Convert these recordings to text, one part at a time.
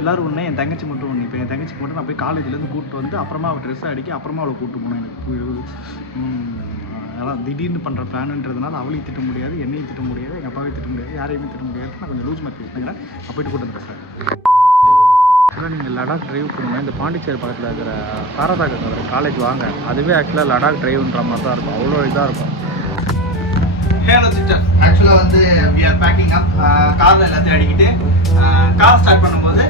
எல்லாரும் ஒன்று என் தங்கச்சி மட்டும் ஒன்று. இப்போ என் தங்கச்சி மட்டும் நான் போய் காலேஜ்லேருந்து கூப்பிட்டு வந்து அப்புறமா அவள் ட்ரெஸ் அடிக்க அப்புறமா அவளை கூப்பிட்டு போனேன். எனக்கு அதெல்லாம் திடீர்னு பண்ணுற பிளான்ன்றதுனால அவளையும் திட்ட முடியாது, என்னையும் திட்ட முடியாது, எங்கள் அப்பாவையும் திட்ட முடியாது, யாரையுமே திட்ட முடியாது. நான் கொஞ்சம் லூஸ் மாதிரி பேசுனேன். நான் போயிட்டு கூட்டு வந்து பேசுகிறேன். ஆக்சுவலாக நீங்கள் லடாக் ட்ரைவ் பண்ணுங்கள். இந்த பாண்டிச்சேரி பக்கத்தில் இருக்கிற சாரதாக்கு காலேஜ் வாங்க. அதுவே ஆக்சுவலாக லடாக் ட்ரைவ்ன்ற மாதிரி தான் இருக்கும். அவ்வளோ இதாக இருக்கும். ஆக்சுவலாக வந்து we are packing up. காரில் எல்லாத்தையும் அடிக்கிட்டு கார் ஸ்டார்ட் பண்ணும்போது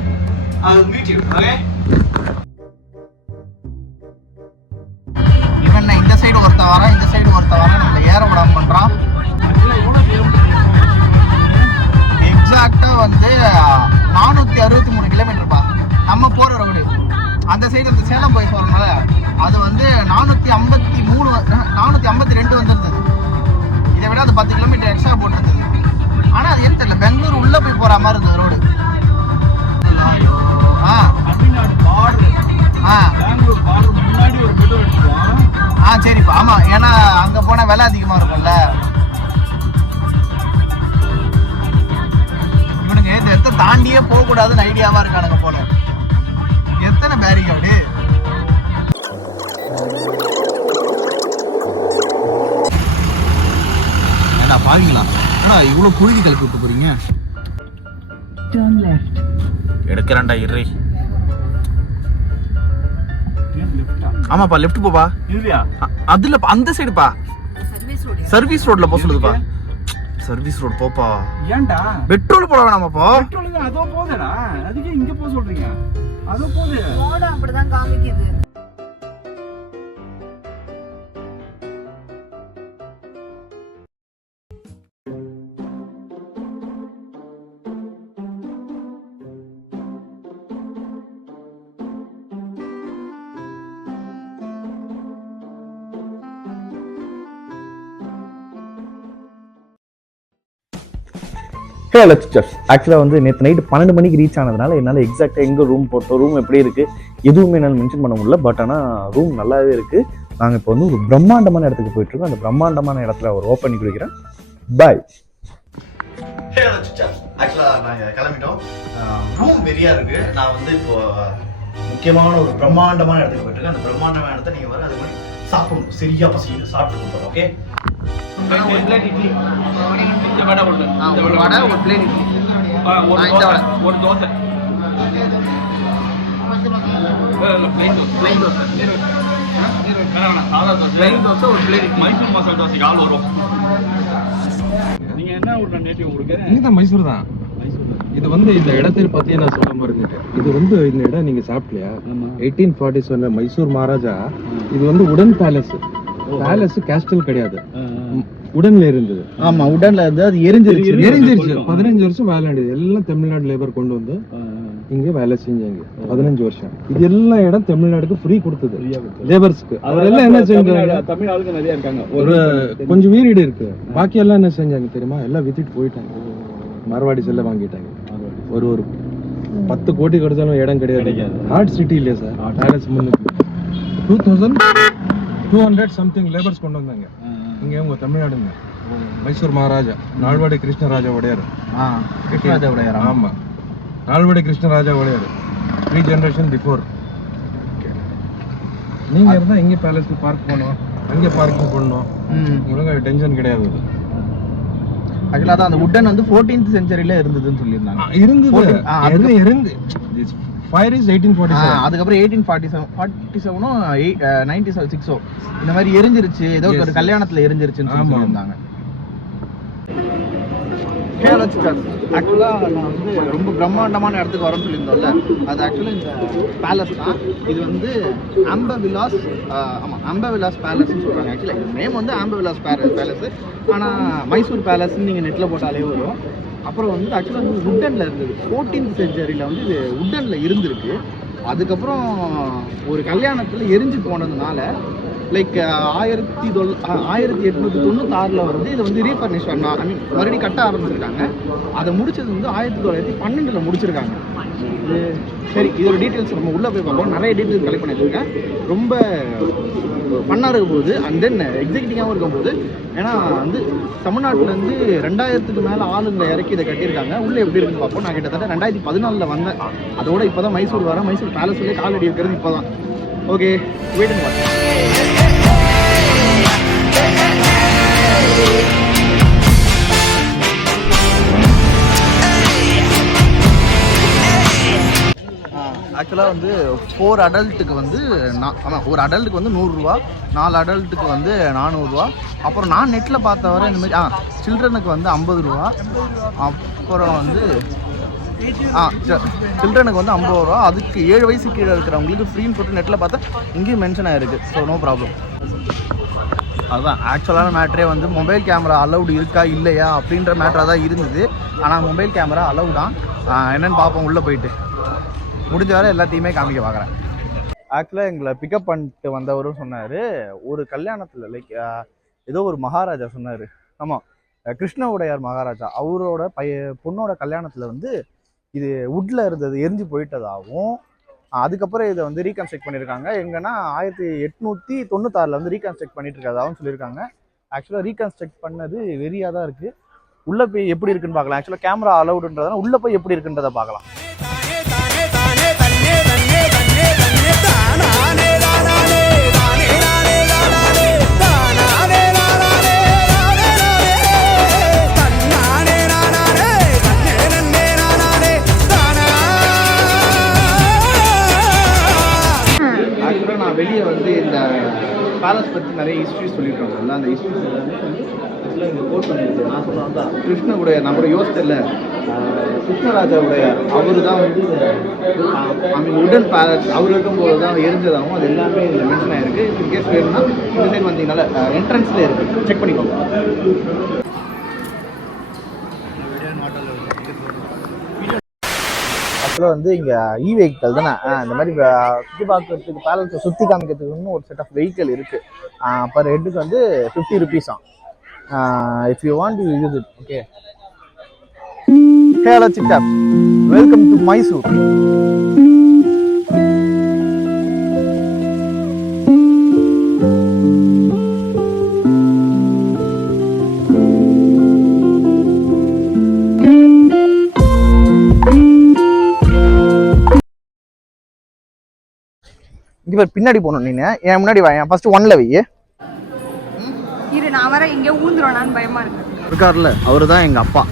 அது மீட் யூ. ஓகே, இவன் இந்த சைடு ஒருத்த வரான், இந்த சைடு ஒருத்த வரான், நம்மளை ஏற விடாம பண்ணுறான். எக்ஸாக்டாக வந்து 463 கிலோமீட்டர்ப்பா நம்ம போகிற ரோடு. அந்த சைடு அந்த சேலம் போய் போகிறதுனால அது வந்து 452 வந்துருந்தது. இதை விட அது 10 கிலோமீட்டர் எக்ஸ்ட்ரா போட்டுருந்தது. ஆனால் அது ஏன்னு தெரியல, பெங்களூர் உள்ளே போய் போகிற மாதிரி இருந்தது road. Tamil Nadu border, Bangalore border முன்னாடி ஒரு பெட்ரோல் அடிச்சுடுவோம். சரிப்பா. ஆமாம், ஏன்னா அங்கே போனால் விலை அதிகமாக இருக்கும்ல. இவனுங்க இந்த இடத்த தாண்டியே போகக்கூடாதுன்னு ஐடியாவாக இருக்கானுங்க போல. எத்தனை பேரிகார்டு பாருங்களா? இவ்வளோ புழுதி கலப்பி விட்டு போறீங்க. எடுக்கிறான்டா இறை. ஆமாப்பா, லெஃப்ட் போப்பா. அதுல அந்த சைடுப்பா, சர்வீஸ் ரோட்ல போக சொல்லுதுப்பா. சர்வீஸ் ரோட் போப்பா. ஏன்டா பெட்ரோல் போட வேணாமாப்பா? பெட்ரோல் தான் அதோ போதேடா. அதுக்கு இங்க போக சொல்றீங்க? அதோ போதே. ரோட் அப்படிதான் காமிக்குது. ஹே லெக்சர்ஸ், ஆக்சுவலாக வந்து நேற்று நைட்டு 12 மணிக்கு ரீச் ஆனதுனால என்னால் எக்ஸாக்டாக எங்கே ரூம் போட்டோம், ரூம் எப்படி இருக்குது எதுவுமே என்னால் மென்ஷன் பண்ண முடியல. பட் ஆனால் ரூம் நல்லாவே இருக்குது. நாங்கள் இப்போ வந்து ஒரு பிரம்மாண்டமான இடத்துக்கு போயிட்டுருக்கோம். அந்த பிரம்மாண்டமான இடத்துல ஒரு ஓப்பன் பண்ணி கொடுக்குறேன். பாய். ஹே லெக்சர்ஸ், ஆக்சுவலாக நாங்கள் கிளம்பிட்டோம். ரூம் வெறியாக இருக்குது. நான் வந்து இப்போ முக்கியமான ஒரு பிரம்மாண்டமான இடத்துக்கு போயிட்டுருக்கேன். அந்த பிரம்மாண்டமான இடத்த நீங்கள் வர அது மாதிரி சாப்பிடணும். சரியா பசிக்குது, சாப்பிட்டு கொடுப்போம். ஓகே, ஒரு பிளேட் இட்லி, ஒரு வடை, ஒரு பிளேட் இட்லி, ஒரு தோசை, பிளைன் தோசை, ஒரு பிளேட் மைசூர் மசாலா தோசைக்கு ஆள் வரும். நீங்க என்ன ஒரு நேட்டிவ் உங்களுக்கு? இதுதான் மைசூர் தான். இது வந்து இந்த இடத்துல பத்தி நான் சொல்ல மறந்துட்டேன். இது வந்து இந்த இடம் நீங்க சாப்பிடலையா? 1847 மைசூர் மகாராஜா. இது வந்து உடன் பேலஸ். பேலஸ் கேஸ்டல் கிடையாது, உடன்ல இருந்தது. ஆமா, உடன்ல இருந்து அது எரிஞ்சிருச்சு. 15 வருஷம் வேலை நடந்தது. எல்லாம் தமிழ்நாடு லேபர் கொண்டு வந்து இங்க வேலை செஞ்சாங்க 15 வருஷம். இது எல்லா இடம் தமிழ்நாடுக்கு ஃப்ரீ கொடுத்தது லேபர்ஸ்க்கு. அவரெல்லாம் என்ன செஞ்சாங்க? தமிழ் ஆளுங்க நிறைய இருக்காங்க. ஒரு கொஞ்சம் வீடு இருக்கு, பாக்கி எல்லாம் என்ன செஞ்சாங்க தெரியுமா? எல்லாம் வித்துட்டு போயிட்டாங்க. மார்வாடிஸ் எல்லாம் வாங்கிட்டாங்க. ஒரு 10 கோடி கிடைச்சாலும் இடம் கிடையாது. ஹார்ட் சிட்டி இல்லையா சார்? பேலஸ் முன்னுக்கு 2200 சம்திங் லேபர்ஸ் கொண்டு வந்தாங்க இங்க. உங்க தமிழ்நாடுங்க மைசூர் மகாராஜா நால்வாடி கிருஷ்ணராஜா உடையார். ஆமா, நால்வாடி கிருஷ்ணராஜா உடையார் 3 ஜெனரேஷன் பிஃபோர். நீங்க இருந்தா இங்க பேலஸ்ல பார்க் பண்ணுவோம், அங்க பார்க்கிங் பண்ணணும். உங்களுக்கு டென்ஷன் கிடையாது. ஆக்சுவலா தான் அந்த உடன் வந்து 14th செஞ்சுரியில இருந்ததுன்னு சொல்லியிருந்தாங்க. இருந்து ஃபயர் இஸ் 1847. அதுக்கப்புறம் 1847 96 இந்த மாதிரி எரிஞ்சிருச்சு. ஏதோ ஒரு கல்யாணத்துல எரிஞ்சிருச்சுன்னு சொல்லியிருந்தாங்க. ஆக்சுவலா நான் வந்து ரொம்ப பிரம்மாண்டமான இடத்துக்கு வரேன்னு சொல்லியிருந்தோம்ல, அது ஆக்சுவலா இந்த பேலஸ் தான். இது வந்து அம்பவிலாஸ், ஆமாம் அம்பவிலாஸ் பேலஸ்ன்னு சொல்கிறாங்க. ஆக்சுவலா நேம் வந்து அம்பவிலாஸ் பேலஸ், ஆனால் மைசூர் பேலஸ்ன்னு நீங்கள் நெட்டில் போட்டாலே வரும். அப்புறம் வந்து ஆக்சுவலாக வந்து உட்டனில் இருந்தது. 14th செஞ்சுரியில் வந்து இது உட்டனில் இருந்திருக்கு. அதுக்கப்புறம் ஒரு கல்யாணத்தில் எரிஞ்சு போனதுனால லைக் 1896 வந்து இதை வந்து ரீஃபர்னிஷ் பண்ண, ஐ மீன் மறுபடியும் கட்ட ஆரம்பிச்சிருக்காங்க. அதை முடிச்சது வந்து 1912 முடிச்சிருக்காங்க. சரி, இதோட டீட்டெயில்ஸ் நம்ம உள்ளே போய் பார்ப்போம். நிறைய டீட்டெயில்ஸ் கலெக்ட் பண்ணியிருக்கேன். ரொம்ப ஃபன்னாக இருக்கும்போது அண்ட் தென் எக்ஸிக்யூட்டிவாகவும் இருக்கும்போது, ஏன்னா வந்து தமிழ்நாட்டிலேருந்து 2000க்கு மேலே ஆளுங்களை இறக்கி இதை கட்டியிருக்காங்க. உள்ளே எப்படி இருக்குன்னு பார்ப்போம். நான் கிட்டத்தட்ட 2014 வந்தேன். அதோட இப்போ தான் மைசூர் வரேன். மைசூர் பேலஸ்லேயே காலடி இருக்கிறது இப்போ தான். ஓகே, வெயிட் பண்ணி ஆக்சுவலாக வந்து 4 அடல்ட்டுக்கு வந்து ஆமாம், ஒரு அடல்ட்டுக்கு வந்து 100 ரூபா, 4 அடல்ட்டுக்கு வந்து 400 ரூபா. அப்புறம் நான் நெட்டில் பார்த்த வரை இந்த மாதிரி சில்ட்ரனுக்கு வந்து 50 ரூபா. அப்புறம் வந்து சில்ட்ரனுக்கு வந்து 50 ரூபா. அதுக்கு 7 வயசு கீழே இருக்கிறவங்களுக்கு ஃப்ரீன்னு சொல்லிட்டு நெட்டில் பார்த்தா இங்கேயும் மென்ஷன் ஆகிருக்கு. So no problem. அதுதான் ஆக்சுவலான மேட்ரே வந்து மொபைல் கேமரா அலௌடு இருக்கா இல்லையா அப்படின்ற மேட்ராக தான் இருந்தது. ஆனால் மொபைல் கேமரா அலௌடான். என்னென்னு பார்ப்போம் உள்ளே போயிட்டு. முடிஞ்ச வரை எல்லாத்தையுமே காமிக்க பார்க்குறேன். ஆக்சுவலாக எங்களை பிக்கப் பண்ணிட்டு வந்தவரும் சொன்னார், ஒரு கல்யாணத்தில் லைக் ஏதோ ஒரு மகாராஜா சொன்னார். ஆமாம், கிருஷ்ண உடையார் மகாராஜா அவரோட பொண்ணோட கல்யாணத்தில் வந்து இது வுட்டில் இருந்தது எரிஞ்சு போயிட்டதாகவும், அதுக்கப்புறம் இதை வந்து ரீகன்ஸ்ட்ரக்ட் பண்ணியிருக்காங்க. எங்கன்னா 1896 வந்து ரீகன்ஸ்ட்ரக்ட் பண்ணிட்டு இருக்கதாகவும் சொல்லியிருக்காங்க. ஆக்சுவலாக ரீகன்ஸ்ட்ரக்ட் பண்ணது வெறியாக தான் இருக்குது. உள்ளே போய் எப்படி இருக்குன்னு பார்க்கலாம். ஆக்சுவலாக கேமரா அலௌடுன்றதால உள்ளே போய் எப்படி இருக்குன்றதை பார்க்கலாம். நான் வெளியே வந்து இந்த பேலஸ் பற்றி நிறைய ஹிஸ்ட்ரி சொல்லியிருக்காங்கல்ல, அந்த ஹிஸ்ட்ரிஸ் எல்லாமே வந்து ஆக்சுவலாக இங்கே கோட் பண்ணியிருக்கு. நான் சொல்கிறேன் தான் கிருஷ்ண உடையார், நான் கூட யோசிச்சல, கிருஷ்ணராஜா உடையார் அவர் தான் வந்து உடன் பேலஸ் அவர் இருக்கும்போது தான் எரிஞ்சதாகவும் அது எல்லாமே இதில் மென்ஷன் ஆகிருக்கு. இன்கேஸ் வேணும்னா இந்த சைடு வந்தீங்கனால என்ட்ரன்ஸ்லேயே இருக்குது, செக் பண்ணிக்கோங்க. ஆக்சுவலாக வந்து இங்கே வெஹிக்கல் தானே, இந்த மாதிரி சுற்றி பார்க்கறதுக்கு பேலன்ஸை சுற்றி காமிக்கிறதுக்குன்னு ஒரு செட் ஆஃப் வெஹிக்கல் இருக்குது. பர் ஹெட்டுக்கு வந்து 50 ருபீஸாம். If you want you use it. Okay, hello சிட்டாப், வெல்கம் டு மைசூர். இப்போ பின்னாடி போகணும். நீ என் முன்னாடி வா, ஃபர்ஸ்ட் 1ல வை. இரு, நான் வர இங்கே ஊந்துருவானான்னு பயமா இருக்கு. இருக்கார்ல, அவரு தான் எங்கள் அப்பா.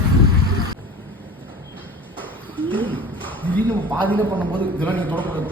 பாதியில் பண்ணும்போது இதெல்லாம் நீங்கள் தொடக்கூடாது.